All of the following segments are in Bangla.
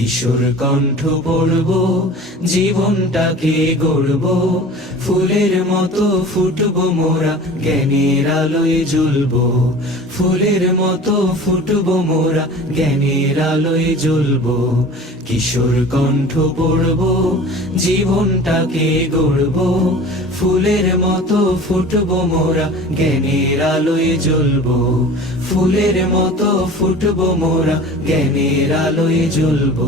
কিশোর কণ্ঠ পড়ব, জীবনটাকে গড়ব, ফুলের মতো ফুটব মোরা, জ্ঞানের আলোয় জ্বলব। ফুলের মতো ফুটব মোরা, জ্ঞানের আলোয় জ্বলব। কিশোর কণ্ঠ পড়ব, জীবনটাকে গড়ব, ফুলের মতো ফুটব মোরা, জ্ঞানের আলোয় জ্বলব। ফুলের মতো ফুটব মোরা, জ্ঞানের আলোয় জ্বলব।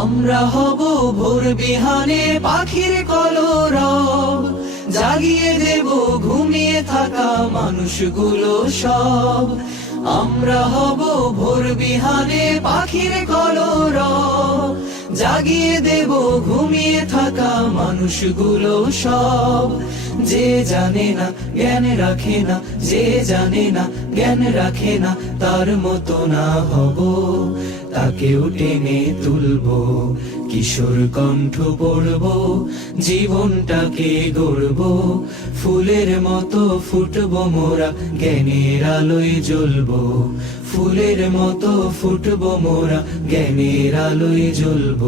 আমরা হব ভোর বিহানে পাখির কলরব, জাগিয়ে দেব ঘুমিয়ে থাকা মানুষগুলো সব। আমরা হব ভোর বিহানে পাখির কলরব, জাগিয়ে দেব ঘুমিয়ে থাকা মানুষগুলো সব। যে জানে না জ্ঞান রাখে না, যে জানে না জ্ঞান রাখে না, তার মতো না হব, তাকেও টেনে তুলব। কিশোর কণ্ঠ পড়ব, জীবনটাকে গড়ব, ফুলের মতো ফুটব মোরা, জ্ঞানের আলোয় জ্বলব। ফুলের মতো ফুটব মোরা, জ্ঞানের আলোয় জ্বলব।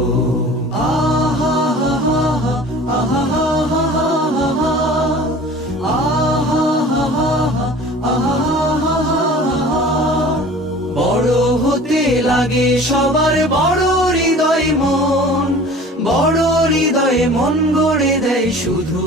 বড় হতে লাগে সবার বড় হৃদয় মন, বড় হৃদয়ে মন গড়ে দেয় শুধু